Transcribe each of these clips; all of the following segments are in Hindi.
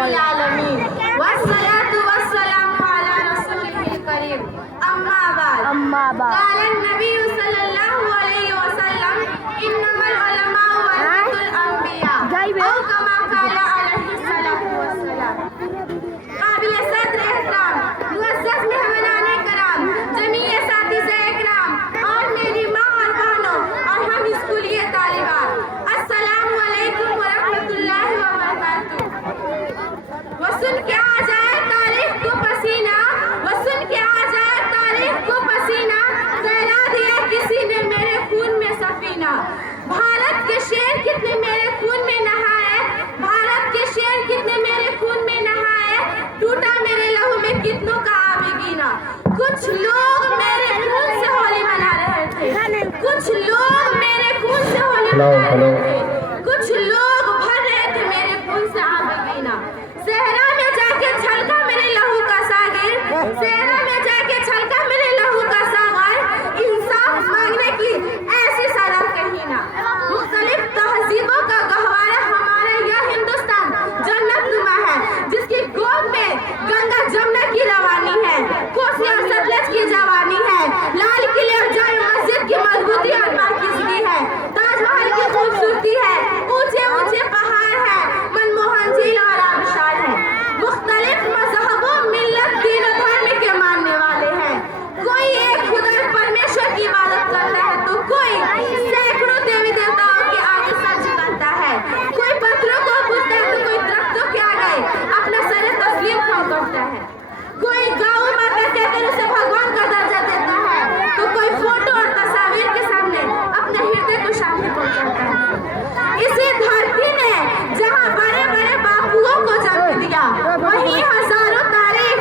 रब्बिल आलमीन वस्सलातु वस्सलामु अला रसूलिल करीम अम्मा बाद क़ाल नबी सल्लल्लाहु अलैहि वसल्लम इन्नमल उलमाउ वरसतुल अंबिया औ कमा क़ाला अलैहि सलातु वस्सलाम। काबिल सद्र एहतराम मुअज़्ज़ज़ मेहमानाने कराम, जमीए साथी से इकराम और मेरी माँ और बहनों और हम स्कूलिए तालिबात, अस्सलामु अलैकुम व रहमतुल्लाहि व बरकातुहू। वो सुन के आ जाए तारीख को पसीना, वो सुन के आ जाए तारीख को पसीना, तैरा दिया किसी ने मेरे खून में सफीना। भारत के शेर कितने मेरे खून में नहाए, भारत के शेर कितने मेरे खून में नहाए, टूटा मेरे लहू में कितनों का आवेगीना। कुछ लोग मेरे खून से होली मना रहे थे, कुछ लोग मेरे खून से होली मना रहे थे, कुछ लोग भर रहे थे मेरे खून से आवेगीना। सहरा में जाके छलका मेरे लहू का सागर, सहरा में जाके छलका मेरे लहू का सागर, इंसाफ मांगने की ऐसी सलाह कहीं ना। मुख्तलिफ तहजीबों का गहवारा हमारा यह हिंदुस्तान जन्नत नुमा है, जिसकी गोद में गंगा जमुना की रवानी है, कोसी और सतलज की जवानी है, लाल किले और जामे मस्जिद की मजबूती और पाकीज़गी है, ताजमहल की खूबसूरती है, ऊंचे ऊंचे पहाड़ है, मनमोहन झील और आबशार है। मुख्तलिफ मजहबों मिल्लत दीन और धर्म के मानने वाले हैं। कोई एक खुदा परमेश्वर की इबादत करता है तो कोई सैकड़ों देवी देवताओं के आगे सर झुकाता है, कोई पत्थरों को पूजता है तो कोई दरख्तों के आगे अपना सर तस्लीम खम करता है, कोई गौ माता कहकर उसे भगवान का दर्जा देता है तो कोई फोटो और तस्वीर के सामने अपने हृदय को शांति पहुंचाता है। इसी धरती ने जहां बड़े बड़े बापुओं को जन्म दिया, वहीं हजारों तारीख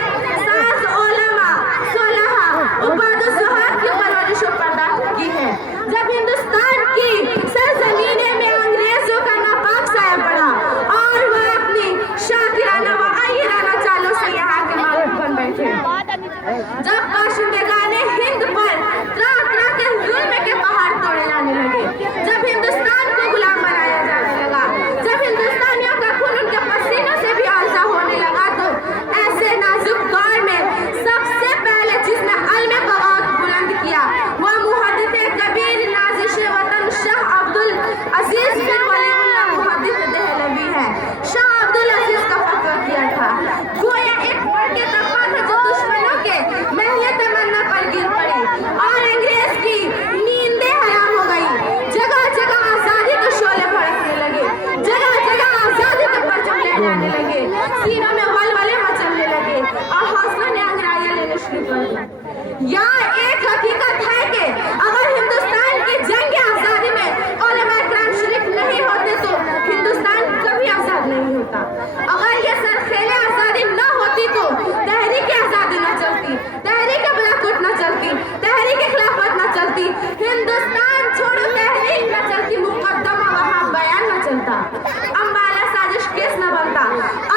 साज उलमा सोलहा उबाद सुहाग की परवरिश पैदा की है। जब हिंदुस्तान की सरजमीने में अंग्रेजों का नापाक साया पड़ा और वह अपनी शाकिराना व आयराना चालों से यहाँ के मालिक बन बैठे, जब बाशिंदगाने हिंद पर तरह तरह के जुल्म के पहाड़ तोड़े जाने लगे, जब हिंदुस्तान को गुलाम बनाया जाने लगा, जब हिंदुस्तानियों का खून उनके पसीनों से भी आज़ा होने लगा, तो ऐसे नाजुक दौर में सबसे पहले जिसने अलमे बगावत बुलंद किया वह मुहद्दिस कबीर नाज़िश वतन शाह अब्दुल अजीज बिन वलीउल्लाह मुहद्दिस देहलवी है। शाह अब्दुल अजीज का फतवा किया था, गोया एक बढ़ के तबका था जो दुश्मनों के महले तमन्ना पर गिर पड़ी और अंग्रेज की नींदें हराम हो गई। जगह जगह आजादी के शोले भड़कने लगे, जगह जगह आजादी के परचम लहराने लगे, सीनों में वलवले मचलने लगे और हौसलों ने अंगड़ाइयां लेने शुरू कर दी। यहाँ एक हकीकत है कि अगर हिंदुस्तान की जंग आजादी में उलमा किराम शरीफ नहीं होते तो हिंदुस्तान कभी आजाद नहीं होता। अगर ये सरखेले आजादी न होती तो तहरीक आजादी न चलती, तहरीक बलाकोट न चलती, तहरीक खिलाफत न चलती, हिंदुस्तान छोड़ो तहरीक न चलती, मुकद्दमा वहाँ बयान न चलता, अम्बाला साजिश केस न बनता।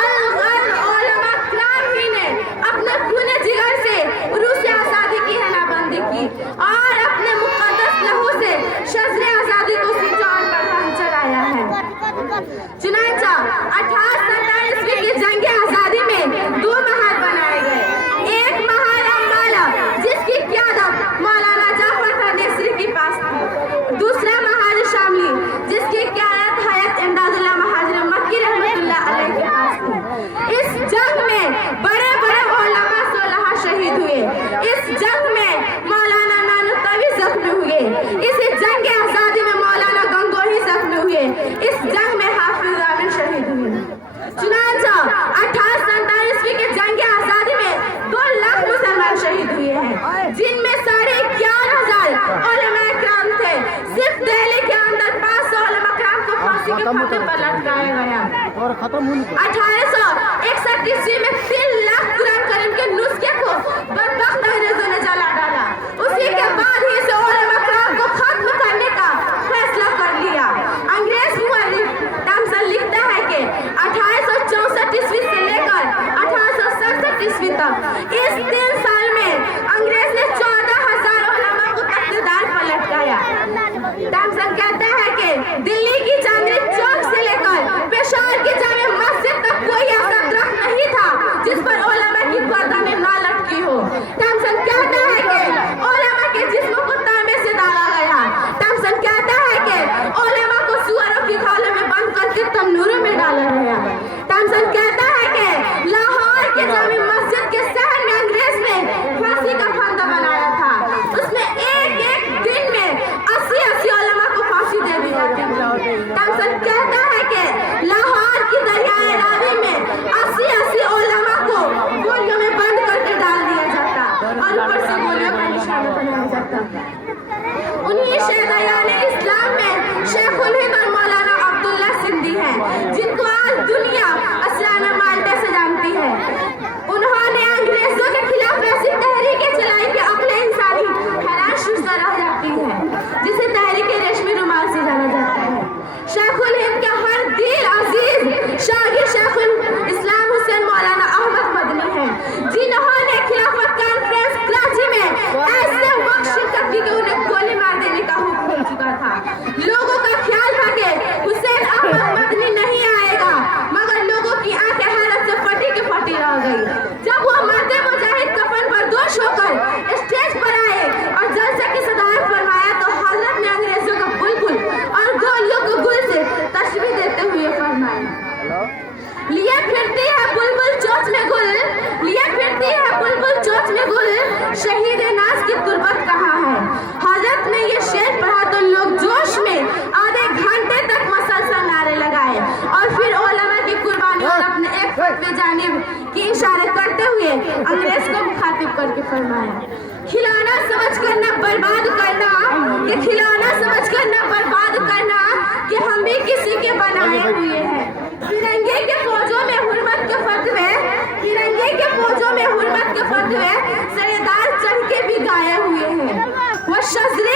अलगर उलमा किराम ही ने अपने खूने जिगर से रूस आजादी की हनाबंदी की और अपने मुकद्दस लहू से शज़्र आजादी को सींचा और परवान चढ़ाया है। चुनांचा 1847 ईस्वी की जंग आजादी में दो महाल बनाए गए, एक महाल अम्बाला जिसकी क़यादत मौलाना जाफर था नेसरी के पास थी, दूसरा महाल शामली जिसकी क़यादत हयत इमदादुल्लाह महाजिर मक्की रहमतुल्लाह अलैह के पास थी। इस जंग में बड़े बड़े उलमा सोलहा शहीद हुए, इस जंग में मौलाना नानुतवी जख्मी हुए, इस जंग आजादी में मौलाना गंगोही जख्मी हुए, इस जंग में हाफिज आमिर शहीद हुए। चुनांचा 1847 ईस्वी के जंग आजादी में 2 लाख मुसलमान शहीद हुए हैं, जिनमें 11,500 उलमा किराम थे। सिर्फ दिल्ली के अंदर 500 उलमा किराम को फांसी के फंदे पर लटकाया गया। 1861 ईस्वी में 3 लाख कुरान करीम के नुस्खे को बदबख्त अंग्रेजों ने जला डाला। उसी के बाद ही इसे उलमा किराम को खत्म करने का फैसला कर लिया। अंग्रेज मुअर्रिख थॉमसन लिखता है कि 1864 ईस्वी से लेकर 1867 ईस्वी तक इस 3 साल में अंग्रेज ने 14,000 उलमा को तख्तेदार पर लटकाया। थॉमसन कहता है कि दिल्ली की चांदनी चौक से लेकर पेशावर की जामे मस्जिद तक कोई ऐसा शहीद नाज की तुर्बत कहाँ है। हजरत ने ये शेर पढ़ा तो लोग जोश में आधे घंटे तक मसलसल नारे लगाए और फिर उलमा की कुर्बानी और अपने एक फतवे जानिब की इशारे करते हुए अंग्रेज को मुखातिब करके फरमाया, खिलाना समझकर न बर्बाद करना, कि खिलाना समझकर न बर्बाद करना, कि हम भी किसी के बनाए हुए हैं। तिरंगे के फौजों में हुर्मत के फतवे, तिरंगे के फौजों में हुर्मत के फतवे सरेदार चढ़ के भी गाए हुए हैं। वो शजरे